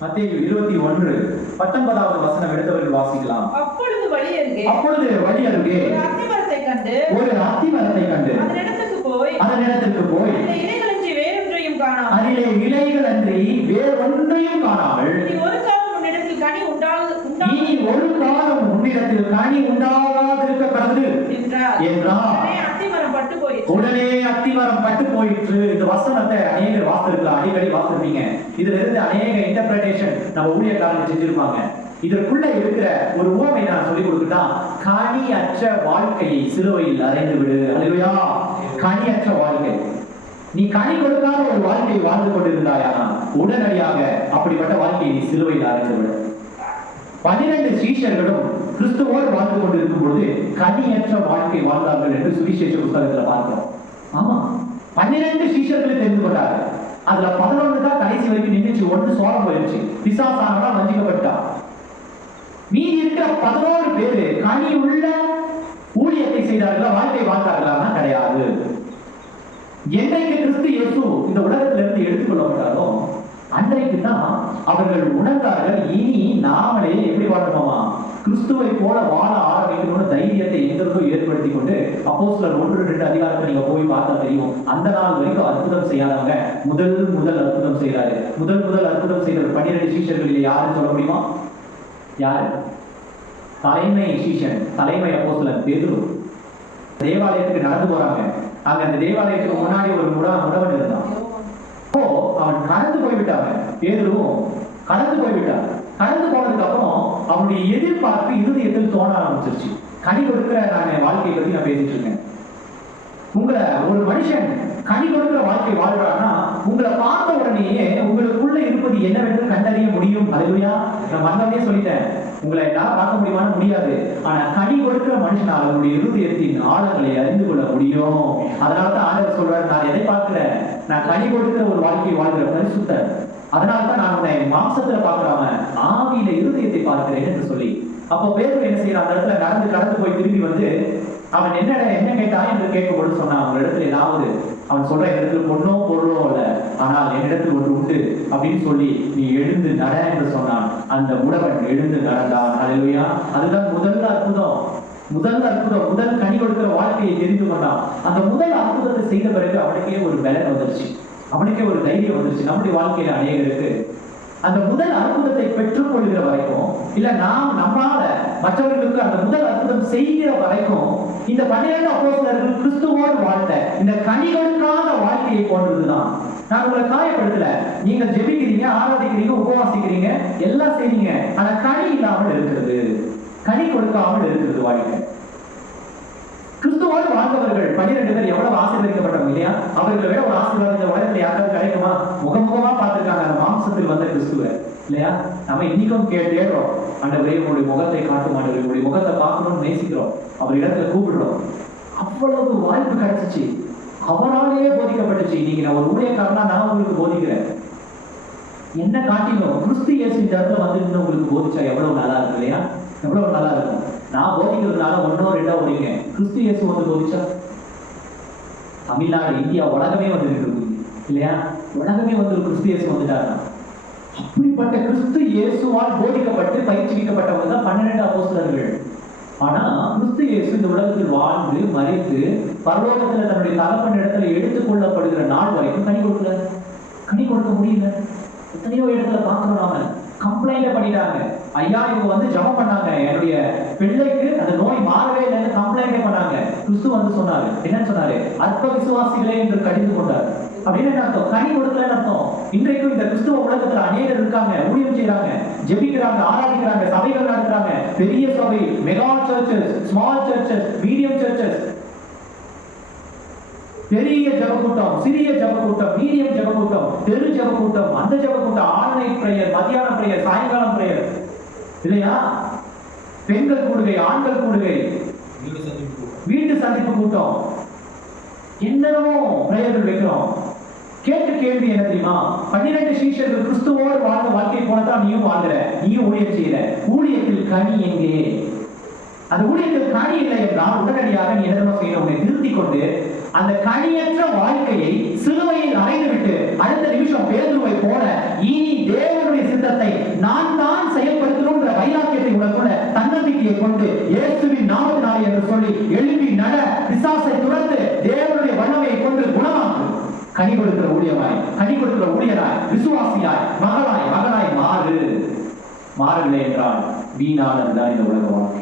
மத்தேயு இருபத்தி ஒன்று பத்தொன்பதாவது வசனம் எடுத்தவர்கள் வாசிக்கலாம். அப்பொழுது வழி அருகே அப்பொழுது வழி அருகே ஒரு அத்திமரத்தை கண்டு ஒரு அத்தி மரத்தை கண்டு அதனிடத்துக்கு போய் அதனிடத்திற்கு போய் அதிலே இலைகளின்றி வேறொன்றையும் காணாமல் அதிலே இலைகள் அன்றி வேறொன்றையும் காணாமல் இனி ஒரு காலம் உன்னிடத்தில் கனி இனி உண்டாது ஒரு காலம் உன்னிடத்தில் கனி உண்டாகாதிருக்க கடந்து என்றார். என்றார். உடனே அத்திமரம் பட்டு போயிற்று. உடனே அத்திமரம் பட்டு போயிற்று. இந்த வாசிருக்கலாம் அடிக்கடி வாசிருப்பீங்க இதுல இருந்து அநேக இன்டர்பிரேஷன் நம்ம ஊழியக்காரங்க செஞ்சிருப்பாங்க. இதற்குள்ள இருக்கிற ஒரு உவமை நான் சொல்லி கொடுத்துட்டா கனியற்ற வாழ்க்கையை சிலுவையில் அடைந்து விடு. அழுவையா கனி அற்ற வாழ்க்கை. நீ கனி கொடுக்காத ஒரு வாழ்க்கையை வாழ்ந்து கொண்டிருந்தாயானா உடனடியாக அப்படிப்பட்ட வாழ்க்கையை நீ சிலுவையில் அடைந்து விடு. பனிரெண்டு சீஷர்களும் கிறிஸ்துவோடு வாழ்ந்து கொண்டிருக்கும் பொழுது கனியற்ற வாழ்க்கை வாழ்ந்தார்கள் என்று சுவிசேஷ புத்தகத்துல பார்க்கிறோம். ஆமா. பன்னிரண்டு சீஷர்களை தெரிந்து கொண்டார்கள். அதுல பதினொன்று தான் கடைசி வரைக்கும் நின்றுச்சு ஒன்று சோழ போயிடுச்சு. பிசாசானவா வஞ்சிக்கப்பட்டா. மீதி இருக்கிற பதினோரு பேரு கனி உள்ள ஊழியத்தை செய்தார்களா வாழ்க்கை பார்த்தார்களா கிடையாது. என்றைக்கு கிறிஸ்து இயேசு இந்த உலகத்திலிருந்து எடுத்துக்கொள்ளப்பட்டாரோ அன்றைக்கு தான் அவர்கள் உணர்ந்தார்கள் இனி நாமளே எப்படி வாழணுமா கிறிஸ்துவை போல வாழ ஆரம்பிக்கணும்னு தைரியத்தை எங்களுக்கும் ஏற்படுத்தி கொண்டு அப்போ சிலர் ஒன்று ரெண்டு அதிகாரத்தை நீங்க போய் பார்த்தா தெரியும். அந்த நாள் வரைக்கும் அற்புதம் செய்யாதவங்க முதல் முதல் அற்புதம் செய்யறாரு முதல் முதல் அற்புதம் செய்த பன்னிரண்டு சீஷர்களில் யாருன்னு சொல்ல முடியுமா? யாரு? தலைமை சீஷன் தலைமை அப்போ சிலர் பேதுரு. தேவாலயத்துக்கு நடந்து போறாங்க. அங்க அந்த தேவாலயத்துக்கு முன்னாடி ஒரு முட முடவன் இருந்தான். அப்போ அவன் கடந்து போய்விட்டாங்க பேதுருவும் கடந்து போய்விட்டான். கடந்து போனதுக்கு அப்புறம் அவனுடைய எதிர்பார்ப்பு இருதயத்தில் தோண ஆரம்பிச்சிருச்சு. கனி கொடுக்கிற நான் வாழ்க்கையை பத்தி நான் பேசிட்டு இருக்கேன். உங்களை ஒரு மனுஷன் கனி கொடுக்கிற வாழ்க்கை வாழ்றான்னா உங்களை பார்த்த உடனேயே உங்களுக்குள்ள இருப்பது என்னவென்று கண்டறிய முடியும். அதுலையா நான் வந்தவனே சொல்லிட்டேன். உங்களை எல்லாம் பார்க்க முடியுமான்னு முடியாது. ஆனா கனி கொடுக்கிற மனுஷனால் அவனுடைய இருதயத்தின் ஆழங்களை அறிந்து கொள்ள முடியும். அதனால தான் ஆண்டவர் சொல்றாரு நான் எதை பார்க்கிறேன்? நான் கனி கொடுக்கிற ஒரு வாழ்க்கையை வாழ்கிற பரிசுத்தர். அதனால தான் நான் உன்னை மாம்சத்துல பாக்குறாம ஆவியில இருதயத்தை பார்க்கிறேன் என்று சொல்லி அப்போ பேருக்கு என்ன செய்யறான்? அந்த இடத்துல நடந்து கடந்து போய் திரும்பி வந்து அவன் என்ன என்ன கேட்டான்? என்று கேட்கும்போது சொன்னான் அவன் இடத்துல ஏதாவது அவன் சொல்ற இடத்துல பொண்ணோ பொருளோ இல்ல. ஆனால் என்னிடத்தில் ஒன்று உண்டு. அப்படின்னு சொல்லி நீ எழுந்து நட என்று சொன்னான். அந்த உடவன் எழுந்து நடந்தான். அல்லேலூயா அதுதான் முதல் அற்புதம். முதல் அற்புதம். முதல் கனி கொடுக்கிற வாழ்க்கையை தெரிந்து கொண்டான். அந்த முதல் அற்புதத்தை செய்த பிறகு அவனுக்கே ஒரு பலன் வந்துருச்சு. அவனுக்கே ஒரு தைரியம் வந்துருச்சு. நம்முடைய வாழ்க்கையில அநேகருக்கு. அந்த முதல் அற்புதத்தை பெற்றுக்கொள்கிற வரைக்கும் இல்ல நாம் நம்மால மற்றவர்களுக்கு அந்த முதல் அற்புதம் செய்கிற வரைக்கும் இந்த பன்னிரண்டு அப்போஸ்தலர்கள் கிறிஸ்துவோடு வாழ்ந்த இந்த கனிகளுக்கான வாழ்க்கையை போன்றதுதான். நான் உங்களை காயப்படுத்தல. நீங்க ஜெபிக்கிறீங்க ஆராதிக்கிறீங்க உபவாசிக்கிறீங்க எல்லாம் செய்றீங்க. ஆனா கனி இல்லாமல் இருக்கிறது. கனி கொடுக்காமல் இருக்கிறது வாழ்க்கை. கிறிஸ்துவோடு வாழ்ந்தவர்கள் பன்னிரண்டு பேர் எவ்வளவு ஆசீர்வதிக்கப்பட்டவங்க இல்லையா? அவர்களை விட ஒரு ஆசீர்வாதம் இந்த யாருக்காவது கிடைக்குமா? முகமுகமா பார்த்திருக்காங்க அந்த மாம்சத்தில் வந்த கிறிஸ்துவ. இல்லையா? நம்ம இன்னைக்கும் கே தேடுறோம் ஆண்டவரே உங்களுடைய முகத்தை காட்டும் ஆண்டவரே உங்களுடைய முகத்தை பார்க்கணும்னு நேசிக்கிறோம். அவர் இடத்துல கூப்பிடுறோம். அவ்வளவு வாய்ப்பு கிடைச்சிச்சு. அவராலேயே போதிக்கப்பட்டுச்சு. இன்னைக்கு நான் ஒரு ஊழியக்காரனா நான் உங்களுக்கு போதிக்கிறேன். என்ன காட்டிலும் கிறிஸ்து இயேசு இந்த இடத்துல வந்து நின்னு உங்களுக்கு போதிச்சா எவ்வளவு நல்லா இருக்கு இல்லையா? எவ்வளவு நல்லா இருக்கும். நான் போதிக்கிறதுனால ஒன்னோ ரெண்டோ ஓடிங்க கிறிஸ்து இயேசு வந்து போதிச்சா? தமிழ்நாடு இந்தியா உலகமே வந்து இருக்குது இல்லையா? உலகமே வந்து ஒரு கிறிஸ்து இயேசு வந்துட்டாருன்னா. அப்படிப்பட்ட கிறிஸ்து இயேசுவால் போதிக்கப்பட்டு பயிற்சிக்கப்பட்டவங்க தான் பன்னிரெண்டு அப்போஸ்தலர்கள். ஆனா கிறிஸ்து இயேசு இந்த உலகத்தில் வாழ்ந்து மறைத்து பரலோகத்துல தன்னுடைய தகப்பன் இடத்துல எடுத்துக் கொள்ளப்படுகிற நாள் வரைக்கும் கனி கொடுக்கல. கனி கொடுக்க முடியல. எத்தனையோ இடத்துல பார்க்கிறோம் நாம. கம்ப்ளைண்ட் பண்ணிட்டாங்க. ஐயா இவங்க வந்து ஜபம் பண்ணாங்க. என்னுடைய பிள்ளைக்கு அந்த நோய் மாறவே இல்லைன்னு கம்ப்ளைண்டே பண்ணாங்க. கிறிஸ்து வந்து சொன்னாரு. என்ன சொன்னாரு? அற்ப விசுவாசிகளே என்று கடிந்து கொண்டார். அப்படின்னு என்ன அர்த்தம்? கனி கொடுக்கலன்னு அர்த்தம். இன்றைக்கும் இந்த கிறிஸ்துவ உலகத்துல அநேகர் இருக்காங்க. ஊழியம் செய்யறாங்க ஜெபிக்கிறாங்க ஆராதிக்கிறாங்க சபைகள் நடத்துறாங்க. பெரிய சபை mega churches small churches medium churches பெரிய ஜபக்கூட்டம் சிறிய ஜபக்கூட்டம் மீடியம் ஜபக்கூட்டம் தெரு கூட்டம் அந்த ஜபக்கூட்டம் ஆன்லைன் பிரேயர் மத்தியான பிரேயர் சாயங்காலம் பிரேயர் இல்லையா? பெண்கள் கூடுகை ஆண்கள் கூடுகை. வீட்டு சந்திப்பு கூட்டம். என்னென்னமோ பிரேயர்கள் வைக்கிறோம். கேட்ட கேள்வி என்ன தெரியுமா? பன்னிரண்டு சீஷர்கள் கிறிஸ்துவோடு வாழ்ந்த வாழ்க்கை போலதான் நீயும் வாழ்கிற. நீயும் ஊழியம் செய்யற ஊழியத்தில் கனி எங்கே? அந்த ஊழியத்தில் கனி இல்லை என்றால் உடனடியாக நீ என்ன செய்யணும் உன்னை திருத்திக் கொண்டு அந்த கனியற்ற வாழ்க்கையை சிலுவையில் அறைந்துவிட்டு அடுத்த நிமிஷம் பேதுருவை போல இனி நீங்க கொண்டு இயேசுவின் நாமத்தினாலே என்று சொல்லி எழுப்பி நட பிசாசை துரத்து தேவனுடைய வல்லமையை கொண்டு குணமாக்கு. கனி கொடுக்கிற ஊழியமாய் கனி கொடுக்கிற ஊழியராய் விசுவாசியாய் மகளாய் மகனாய் மாறு. மாறவில்லை என்றால் வீணானதுதான் இந்த உலக வாழ்க்கை.